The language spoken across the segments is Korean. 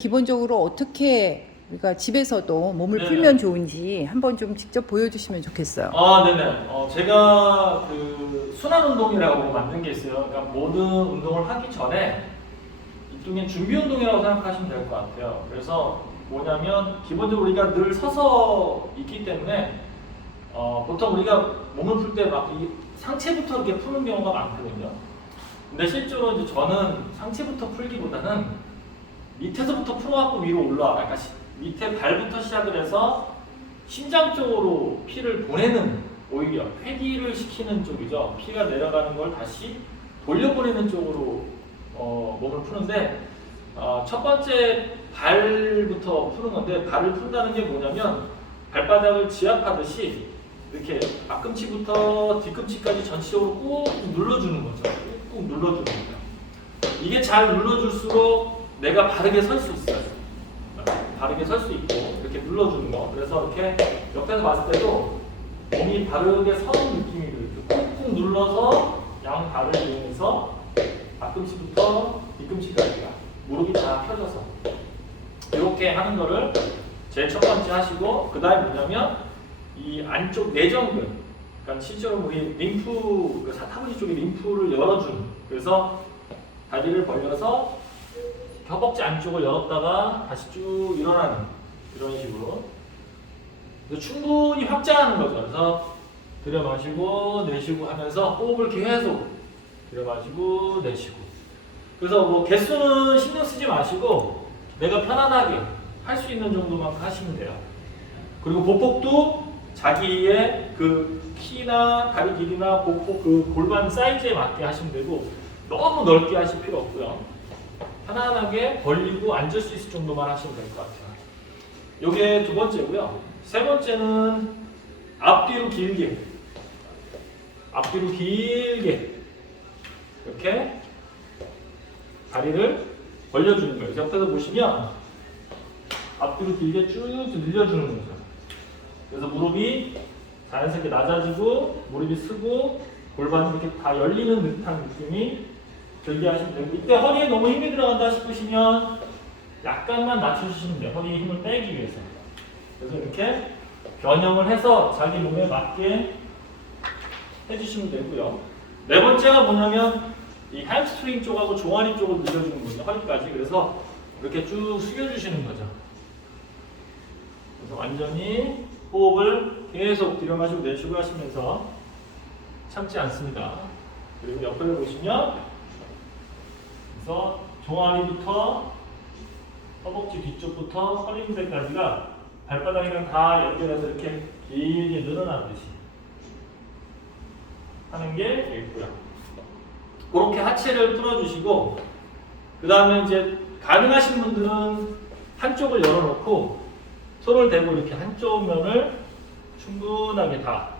기본적으로 어떻게 우리가 집에서도 몸을 네네. 풀면 좋은지 한번 좀 직접 보여주시면 좋겠어요. 네네. 제가 그 순환 운동이라고 만든 게 있어요. 그러니까 모든 운동을 하기 전에 일종의 준비 운동이라고 생각하시면 될 것 같아요. 그래서 뭐냐면 기본적으로 우리가 늘 서서 있기 때문에 보통 우리가 몸을 풀 때 막 이 상체부터 이렇게 푸는 경우가 많거든요. 근데 실제로 이제 저는 상체부터 풀기보다는 밑에서부터 풀어갖고 위로 올라와. 그러니까 밑에 발부터 시작을 해서 심장 쪽으로 피를 보내는, 오히려 회귀를 시키는 쪽이죠. 피가 내려가는 걸 다시 돌려보내는 쪽으로 몸을 푸는데, 첫 번째 발부터 푸는 건데, 발을 푼다는 게 뭐냐면 발바닥을 지압하듯이 이렇게 앞꿈치부터 뒤꿈치까지 전체적으로 꾹 눌러주는 거죠. 꾹 눌러주는 거예요. 이게 잘 눌러줄수록 내가 바르게 설 수 있어요. 바르게 설 수 있고 이렇게 눌러주는 거. 그래서 이렇게 옆에서 봤을 때도 몸이 바르게 서는 느낌이 들어요. 꾹꾹 눌러서 양 발을 이용해서 앞꿈치부터 뒤꿈치까지가 무릎이 다 펴져서 이렇게 하는 거를 제일 첫 번째 하시고, 그 다음에 뭐냐면 이 안쪽 내전근, 그러니까 실제로 우리 림프, 그 사타구니 쪽에 림프를 열어주는, 그래서 다리를 벌려서 허벅지 안쪽을 열었다가 다시 쭉 일어나는 이런 식으로. 그래서 충분히 확장하는 거죠. 그래서 들여 마시고 내쉬고 하면서 호흡을 계속 들여 마시고 내쉬고. 그래서 뭐 개수는 신경 쓰지 마시고 내가 편안하게 할 수 있는 정도만 하시면 돼요. 그리고 보폭도 자기의 그 키나 다리 길이나 보폭 그 골반 사이즈에 맞게 하시면 되고, 너무 넓게 하실 필요 없고요. 편안하게 벌리고 앉을 수 있을 정도만 하시면 될 것 같아요. 요게 두 번째고요. 세 번째는 앞뒤로 길게, 앞뒤로 길게 이렇게 다리를 벌려주는 거예요. 옆에서 보시면 앞뒤로 길게 쭉 늘려주는 거죠. 그래서 무릎이 자연스럽게 낮아지고 무릎이 쓰고 골반이 이렇게 다 열리는 듯한 느낌이 들게 하시면 되고, 이때 허리에 너무 힘이 들어간다 싶으시면 약간만 낮춰주시면 돼요. 허리에 힘을 빼기 위해서. 그래서 이렇게 변형을 해서 자기 몸에 맞게 해주시면 되고요. 네 번째가 뭐냐면 이 햄스트링 쪽하고 종아리 쪽을 늘려주는 거죠. 허리까지. 그래서 이렇게 쭉 숙여주시는 거죠. 그래서 완전히 호흡을 계속 들여마시고 내쉬고 하시면서 참지 않습니다. 그리고 옆을 보시면, 그래서 종아리부터 허벅지 뒤쪽부터 허리 무대까지가 발바닥이랑 다 연결해서 이렇게 길게 늘어나듯이 하는 게 있고요. 그렇게 하체를 풀어주시고, 그 다음에 이제 가능하신 분들은 한쪽을 열어놓고 손을 대고 이렇게 한쪽 면을 충분하게 다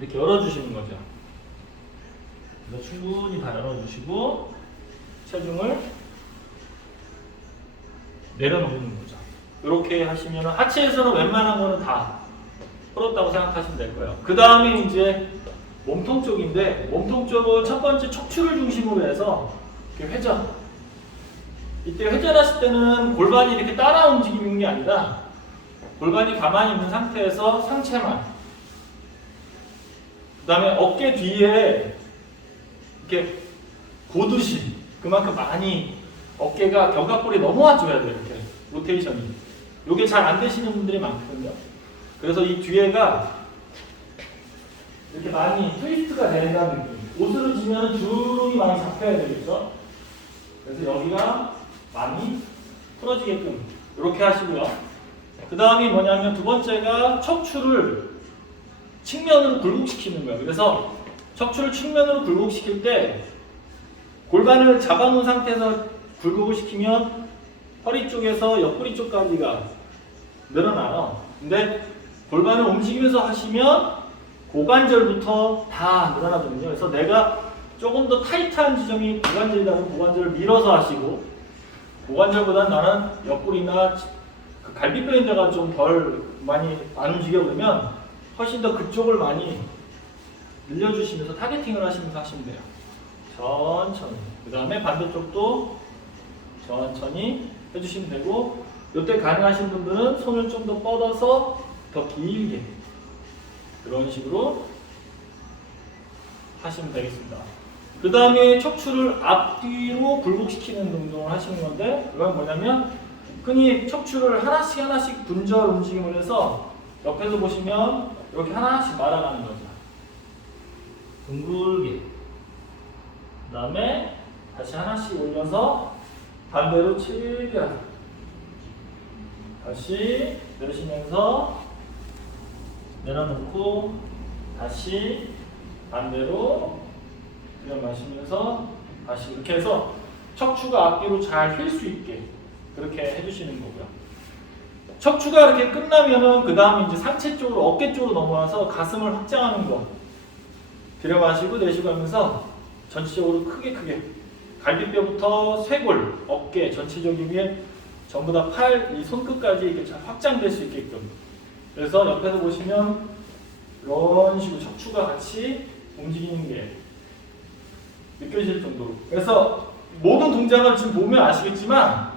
이렇게 열어주시는 거죠. 그래서 충분히 다 열어주시고 체중을 내려놓는 거죠. 이렇게 하시면 하체에서는 웬만한 거는 다 풀었다고 생각하시면 될 거예요. 그 다음에 이제 몸통 쪽인데, 몸통 쪽은 첫 번째 척추를 중심으로 해서 이렇게 회전. 이때 회전하실 때는 골반이 이렇게 따라 움직이는 게 아니라 골반이 가만히 있는 상태에서 상체만, 그 다음에 어깨 뒤에 이렇게 고듯이 그만큼 많이 어깨가 견갑골이 넘어와줘야 돼요. 이렇게 로테이션이. 이게 잘 안 되시는 분들이 많거든요. 그래서 이 뒤에가 이렇게 많이 트위스트가 된다는 느낌. 옷을 지면 주름이 많이 잡혀야 되겠죠. 그래서 여기가 많이 풀어지게끔 이렇게 하시고요. 그 다음이 뭐냐면 두 번째가 척추를 측면으로 굴곡시키는 거예요. 그래서 척추를 측면으로 굴곡시킬 때 골반을 잡아놓은 상태에서 굴곡을 시키면 허리 쪽에서 옆구리 쪽까지가 늘어나요. 근데 골반을 움직이면서 하시면 고관절부터 다 늘어나거든요. 그래서 내가 조금 더 타이트한 지점이 고관절이라면 고관절을 밀어서 하시고, 고관절보다는 나는 옆구리나 그 갈비뼈 인대가 좀 덜 많이 안 움직여 그러면 훨씬 더 그쪽을 많이 늘려주시면서 타겟팅을 하시면서 하시면 돼요. 천천히. 그 다음에 반대쪽도 천천히 해주시면 되고, 이때 가능하신 분들은 손을 좀 더 뻗어서 더 길게 이런 식으로 하시면 되겠습니다. 그 다음에 척추를 앞뒤로 굴곡시키는 운동을 하시는 건데, 그건 뭐냐면 흔히 척추를 하나씩 하나씩 분절 움직임을 해서 옆에서 보시면 이렇게 하나씩 말아가는 거죠. 둥글게. 그 다음에 다시 하나씩 올려서 반대로 최대한 다시 내쉬면서 내려놓고 다시 반대로 들여 마시면서 다시 이렇게 해서 척추가 앞뒤로 잘 휠 수 있게 그렇게 해주시는 거고요. 척추가 이렇게 끝나면은 그 다음에 이제 상체 쪽으로 어깨 쪽으로 넘어와서 가슴을 확장하는 거 들여 마시고 내쉬고 하면서 전체적으로 크게 갈비뼈부터 쇄골, 어깨 전체적인 게 전부 다 팔, 이 손끝까지 이렇게 잘 확장될 수 있게끔. 그래서 옆에서 보시면 이런 식으로 척추가 같이 움직이는 게 느껴질 정도로. 그래서 모든 동작을 지금 보면 아시겠지만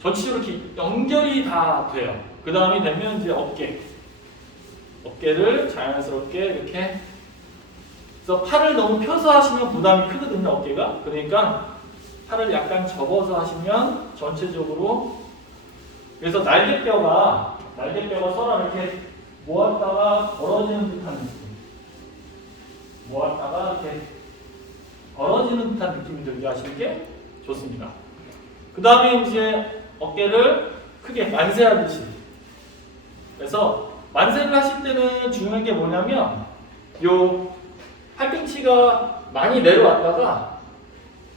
전체적으로 이렇게 연결이 다 돼요. 그 다음이 되면 이제 어깨를 자연스럽게 이렇게. 그래서 팔을 너무 펴서 하시면 부담이 크거든요, 어깨가. 그러니까 팔을 약간 접어서 하시면 전체적으로. 그래서 날개뼈가 서로 이렇게 모았다가 벌어지는 듯한 느낌. 모았다가 이렇게 벌어지는 듯한 느낌이 들게 하시는 게 좋습니다. 그 다음에 이제 어깨를 크게 만세하듯이. 그래서 만세를 하실 때는 중요한 게 뭐냐면 요 팔꿈치가 많이 내려왔다가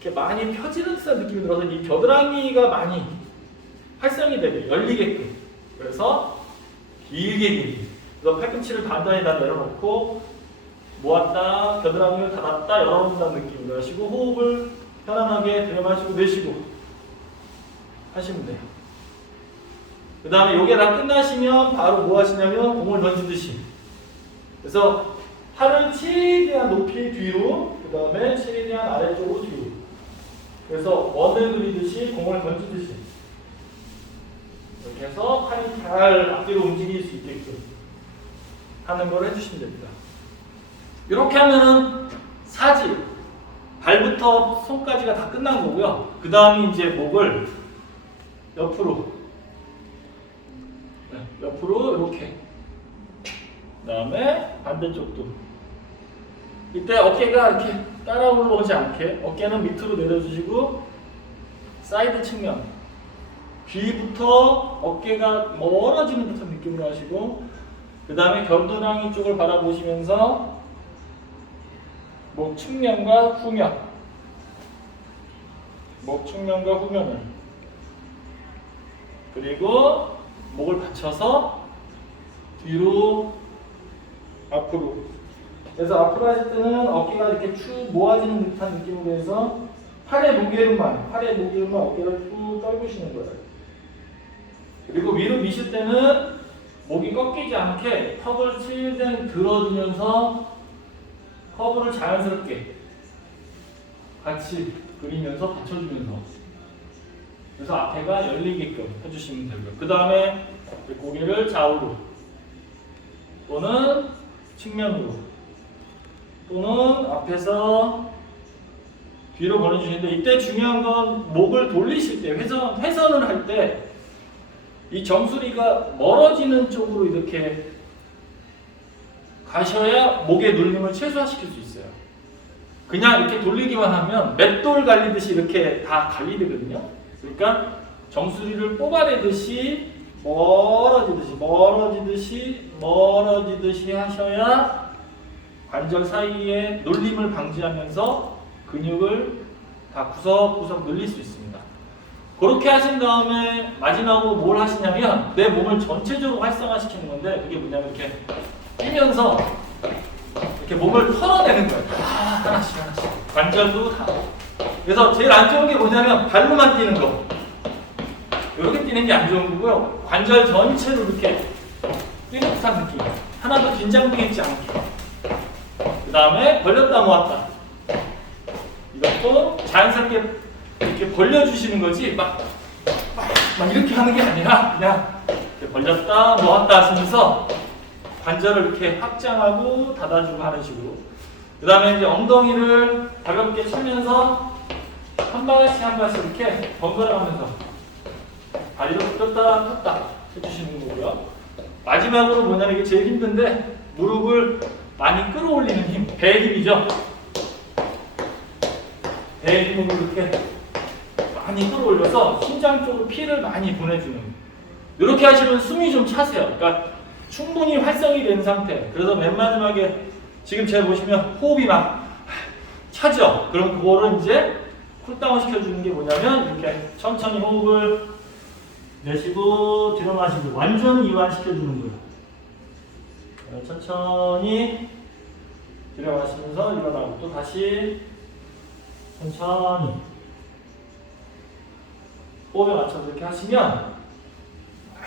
이렇게 많이 펴지는 듯한 느낌이 들어서 이 겨드랑이가 많이 활성이 되게 열리게끔. 그래서 길게. 그래서 팔꿈치를 단단히 다 내려놓고 모았다, 겨드랑이를 닫았다, 열어본다는 느낌으로 하시고 호흡을 편안하게 들여마시고 내쉬고 하시면 돼요. 그 다음에 요게 다 끝나시면 바로 뭐 하시냐면 공을 던지듯이. 그래서 팔을 최대한 높이 뒤로, 그 다음에 최대한 아래쪽으로 뒤로. 그래서 원을 그리듯이 공을 던지듯이. 이렇게 해서 팔이 잘 앞뒤로 움직일 수 있게끔 하는 걸 해주시면 됩니다. 이렇게 하면은 사지, 발부터 손까지가 다 끝난 거고요. 그 다음에 이제 목을 옆으로 이렇게. 그 다음에 반대쪽도. 이때 어깨가 이렇게 따라 올라오지 않게 어깨는 밑으로 내려주시고 사이드 측면. 귀부터 어깨가 멀어지는 듯한 느낌으로 하시고, 그 다음에 겨드랑이 쪽을 바라보시면서 목 측면과 후면, 을 그리고 목을 받쳐서 뒤로 앞으로. 그래서 앞으로 하실 때는 어깨가 이렇게 축 모아지는 듯한 느낌으로 해서 팔의 무게로만 어깨를 쭉 떨구시는 거예요. 그리고 위로 미실 때는 목이 꺾이지 않게 턱을 최대한 들어주면서 커브를 자연스럽게 같이 그리면서 받쳐주면서. 그래서 앞에가 열리게끔 해주시면 되고요. 그 다음에 고개를 좌우로 또는 측면으로 또는 앞에서 뒤로 보내주시는데, 이때 중요한 건 목을 돌리실 때 회전을 할 때 이 정수리가 멀어지는 쪽으로 이렇게 가셔야 목의 눌림을 최소화시킬 수 있어요. 그냥 이렇게 돌리기만 하면 맷돌 갈리듯이 이렇게 다 갈리거든요. 그러니까 정수리를 뽑아내듯이 멀어지듯이 하셔야 관절 사이에 눌림을 방지하면서 근육을 다 구석구석 늘릴 수 있습니다. 그렇게 하신 다음에 마지막으로 뭘 하시냐면 내 몸을 전체적으로 활성화시키는 건데, 그게 뭐냐면 이렇게 뛰면서 이렇게 몸을 털어내는 거예요. 하나씩 관절도 다. 그래서 제일 안 좋은 게 뭐냐면 발로만 뛰는 거. 이렇게 뛰는 게 안 좋은 거고요. 관절 전체로 이렇게 뛰는 듯한 느낌. 하나도 긴장되지 않게. 그 다음에 벌렸다 모았다. 이것도 자연스럽게 이렇게 벌려주시는 거지 막 막 이렇게 하는 게 아니라 그냥 이렇게 벌렸다 놓았다 하시면서 관절을 이렇게 확장하고 닫아주고 하는 식으로. 그 다음에 이제 엉덩이를 가볍게 치면서 한 발씩 한 발씩 이렇게 번갈아 가면서 다리를 폈다 폈다 해주시는 거고요. 마지막으로 뭐냐면 이게 제일 힘든데 무릎을 많이 끌어올리는 힘, 배의 힘이죠. 배의 힘으로 이렇게 많이 끌어올려서 심장 쪽으로 피를 많이 보내주는. 이렇게 하시면 숨이 좀 차세요. 그러니까 충분히 활성이 된 상태. 그래서 맨 마지막에 지금 제가 보시면 호흡이 막 차죠. 그럼 그거를 이제 쿨다운 시켜주는 게 뭐냐면 이렇게 천천히 호흡을 내쉬고 뒤로 마시고 완전 이완시켜주는 거예요. 천천히 뒤로 마시면서 일어나고 또 다시 천천히 호흡에 맞춰서 이렇게 하시면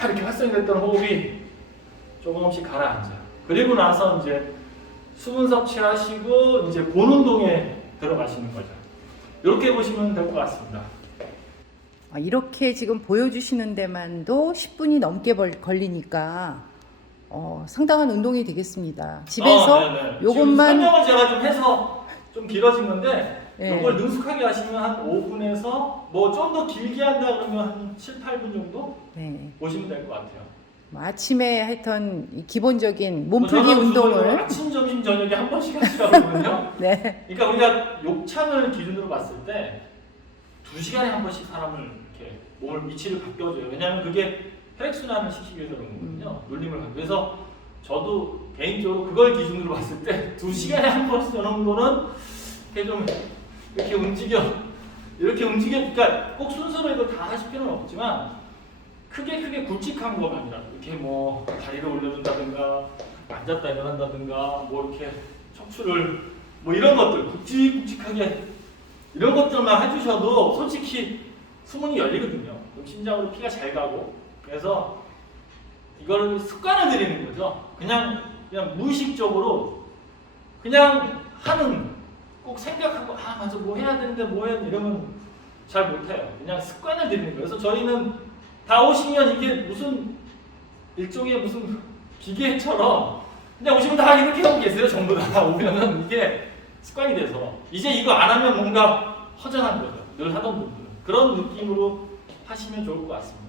이렇게 활성화됐던 호흡이 조금씩 가라앉아요. 그리고 나서 이제 수분 섭취하시고 이제 본 운동에 들어가시는 거죠. 이렇게 보시면 될 것 같습니다. 이렇게 지금 보여주시는 데만도 10분이 넘게 걸리니까 상당한 운동이 되겠습니다. 집에서 지금 요것만 설명을 제가 좀 해서 좀 길어진 건데 네. 이걸 능숙하게 하시면 한 5분에서 뭐 좀 더 길게 한다 그러면 한 7, 8분 정도 네. 보시면 될 것 같아요. 아침에 했던 이 기본적인 몸풀기 저는 운동을 아침, 점심, 저녁에 한 번씩 하시라거든요. 네. 그러니까 우리가 욕창을 기준으로 봤을 때 2시간에 한 번씩 사람을 이렇게 몸을 위치를 바꿔줘요. 왜냐하면 그게 혈액순환을 시키기 위해서 그런 거거든요. 눌림을 받고. 그래서 저도 개인적으로 그걸 기준으로 봤을 때 2시간에 한 번씩 정도는 이렇게 좀 이렇게 움직여, 그러니까 꼭 순서로 이거 다 하실 필요는 없지만 크게 굵직한 거 아니라 이렇게 뭐 다리를 올려준다든가 앉았다 일어난다든가 뭐 이렇게 척추를 뭐 이런 것들 굵직굵직하게 이런 것들만 해주셔도 솔직히 수문이 열리거든요. 그럼 심장으로 피가 잘 가고. 그래서 이걸 습관을 들이는 거죠. 그냥 무의식적으로 그냥 하는, 꼭 생각하고 맞아 뭐 해야 되는데 뭐 해야 돼 이러면 잘 못해요. 그냥 습관을 들이는 거예요. 그래서 저희는 다 오시면 이게 무슨 일종의 무슨 기계처럼 그냥 오시면 다 이렇게 하고 계세요. 전부 다 오면은 이게 습관이 돼서 이제 이거 안 하면 뭔가 허전한 거죠. 늘 하던 분들은. 그런 느낌으로 하시면 좋을 것 같습니다.